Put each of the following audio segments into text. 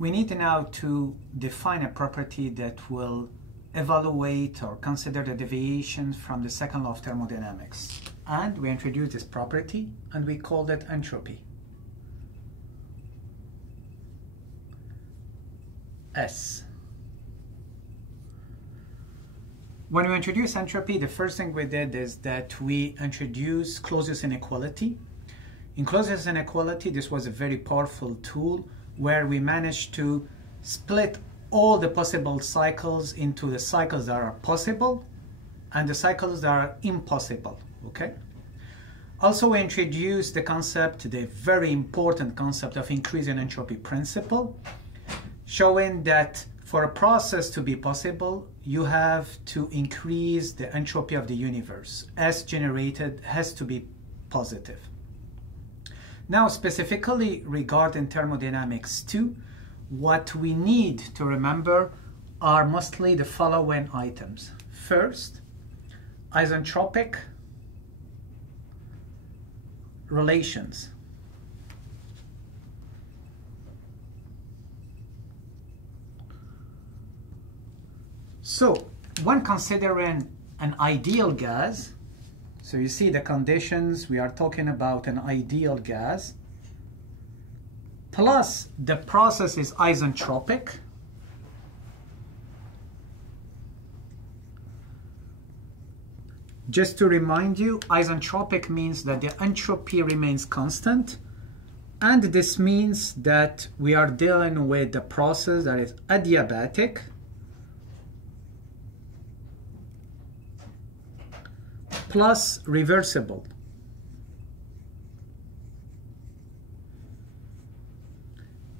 We need now to define a property that will evaluate or consider the deviations from the second law of thermodynamics. And we introduced this property and we called it entropy. S. When we introduced entropy, the first thing we did is that we introduced closest inequality. In closest inequality, this was a very powerful tool where we managed to split all the possible cycles into the cycles that are possible and the cycles that are impossible, okay? Also, we introduced the concept, the very important concept of increasing entropy principle, showing that for a process to be possible, you have to increase the entropy of the universe. S generated has to be positive. Now, specifically regarding thermodynamics 2, what we need to remember are mostly the following items. First, isentropic relations. So, when considering an ideal gas, so you see the conditions, we are talking about an ideal gas, plus the process is isentropic. Just to remind you, isentropic means that the entropy remains constant, and this means that we are dealing with a process that is adiabatic, plus reversible.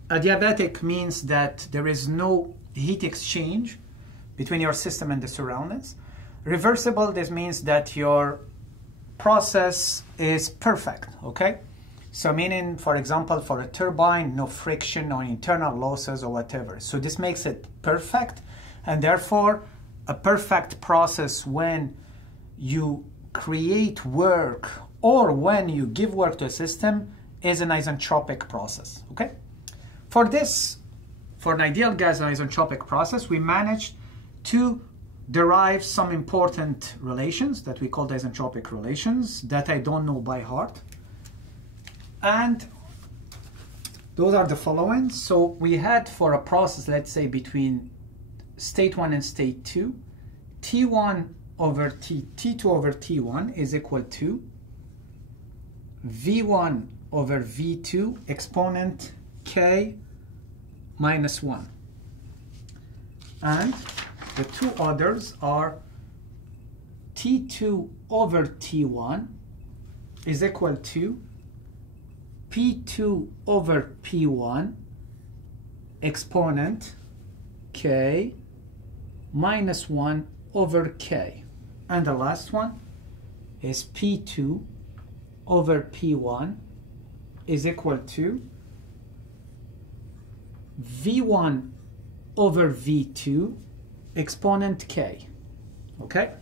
Adiabatic means that there is no heat exchange between your system and the surroundings. Reversible, this means that your process is perfect, okay? So meaning, for example, for a turbine, no friction, no internal losses or whatever. So this makes it perfect, and therefore a perfect process when you create work or when you give work to a system is an isentropic process, okay? For this, for an ideal gas isentropic process, we managed to derive some important relations that we call isentropic relations that I don't know by heart. And those are the following. So we had for a process, let's say between state 1 and state 2, T1 over T2 over T1 is equal to V1 over V2 exponent K minus 1. And the two others are T2 over T1 is equal to P2 over P1 exponent K minus 1 over K. And the last one is P2 over P1 is equal to V1 over V2 exponent K, okay?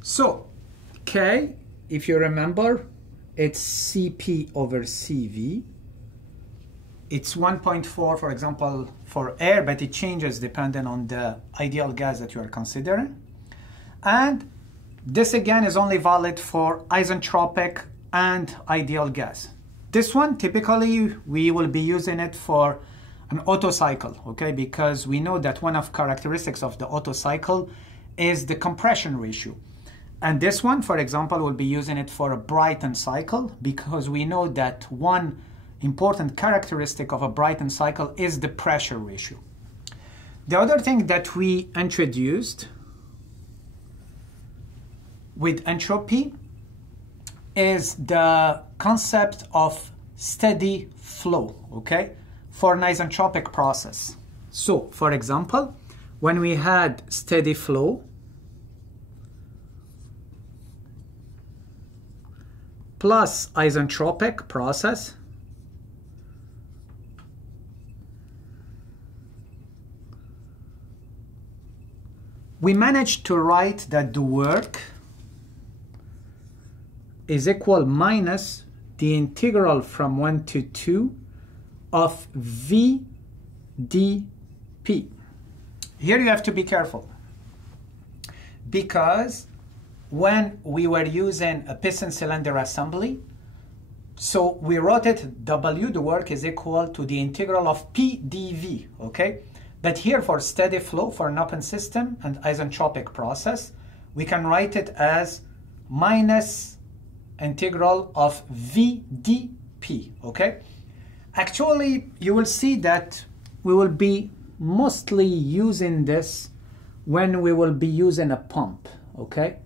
So, K, if you remember, it's Cp over Cv. It's 1.4, for example, for air, but it changes depending on the ideal gas that you are considering. And this again is only valid for isentropic and ideal gas. This one, typically, we will be using it for an Otto cycle, okay? Because we know that one of characteristics of the Otto cycle is the compression ratio. And this one, for example, will be using it for a Brayton cycle because we know that one important characteristic of a Brayton cycle is the pressure ratio. The other thing that we introduced with entropy is the concept of steady flow, okay, for an isentropic process. So, for example, when we had steady flow plus isentropic process, we managed to write that the work is equal minus the integral from 1 to 2 of VDP. Here you have to be careful, because when we were using a piston cylinder assembly, so we wrote it W, the work is equal to the integral of PdV, okay? But here for steady flow, for an open system and isentropic process, we can write it as minus integral of VdP, okay? Actually, you will see that we will be mostly using this when we will be using a pump, okay?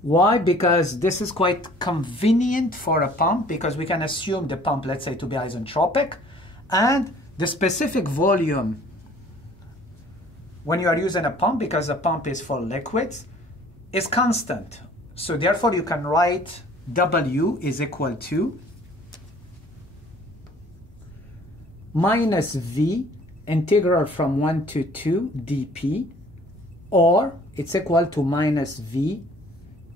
Why? Because this is quite convenient for a pump, because we can assume the pump, let's say, to be isentropic, and the specific volume when you are using a pump, because the pump is for liquids, is constant. So therefore you can write W is equal to minus V integral from 1 to 2 dP, or it's equal to minus V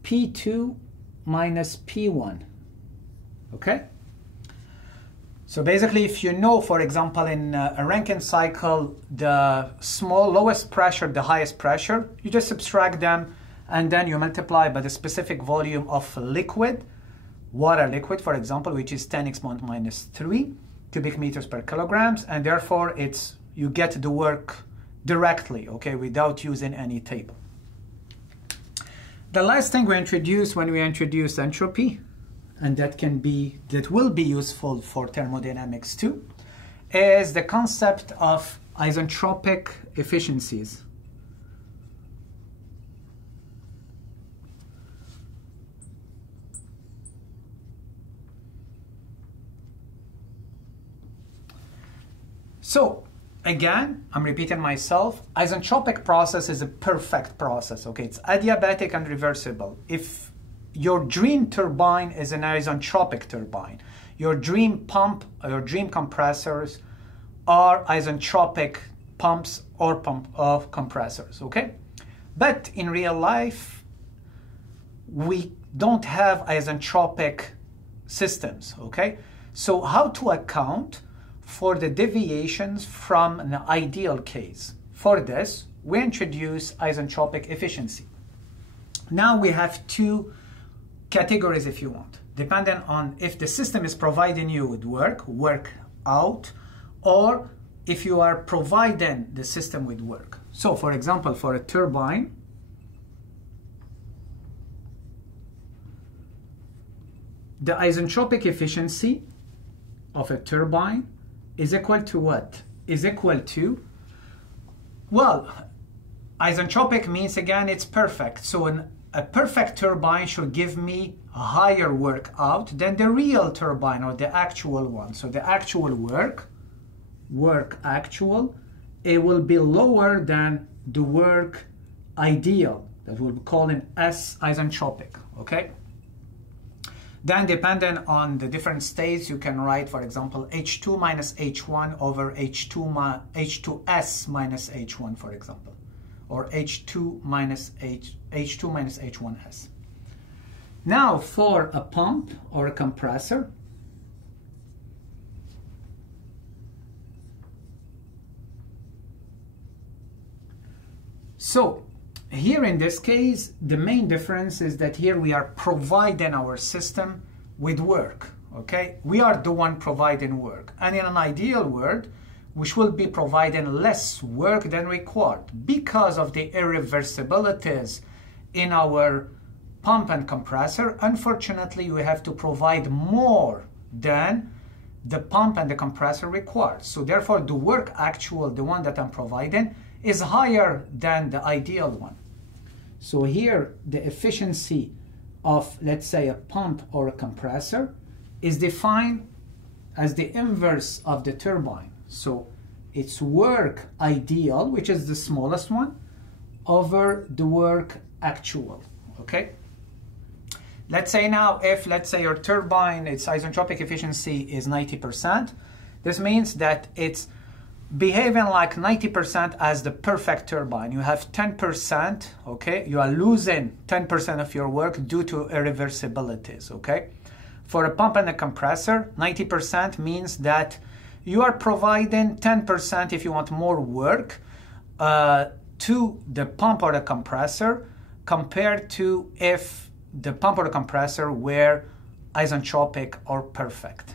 P2 minus P1, okay? So basically, if you know, for example, in a Rankine cycle, the lowest pressure, the highest pressure, you just subtract them and then you multiply by the specific volume of liquid, water liquid, for example, which is 10 exponent minus 3 cubic meters per kilograms, and therefore you get the work directly, okay, without using any table. The last thing we introduced when we introduced entropy, and that will be useful for thermodynamics too, is the concept of isentropic efficiencies. So again, I'm repeating myself, isentropic process is a perfect process, okay? It's adiabatic and reversible. If your dream turbine is an isentropic turbine, your dream pump, your dream compressors are isentropic pumps or compressors, okay? But in real life, we don't have isentropic systems, okay? So how to account for the deviations from an ideal case? For this, we introduce isentropic efficiency. Now we have two categories, if you want, depending on if the system is providing you with work out, or if you are providing the system with work. So for example, for a turbine, the isentropic efficiency of a turbine is equal to what? Is equal to, well, isentropic means, again, it's perfect. So a perfect turbine should give me a higher work out than the real turbine, or the actual one. So the actual work actual, it will be lower than the work ideal, that we'll call it S isentropic, okay? Then depending on the different states, you can write, for example, H2 minus H1 over H2S minus H1, for example, or H2 minus H1S. Now for a pump or a compressor, so here in this case, the main difference is that here we are providing our system with work, okay? We are the one providing work. And in an ideal world, we will be providing less work than required because of the irreversibilities in our pump and compressor. Unfortunately, we have to provide more than the pump and the compressor require. So therefore, the work actual, the one that I'm providing, is higher than the ideal one. So here, the efficiency of, let's say, a pump or a compressor is defined as the inverse of the turbine. So it's work ideal, which is the smallest one, over the work actual, okay? Let's say now, if, let's say, your turbine, its isentropic efficiency is 90%, this means that it's behaving like 90% as the perfect turbine. You have 10%, okay? You are losing 10% of your work due to irreversibilities, okay? For a pump and a compressor, 90% means that you are providing 10% if you want more work to the pump or the compressor compared to if the pump or the compressor were isentropic or perfect.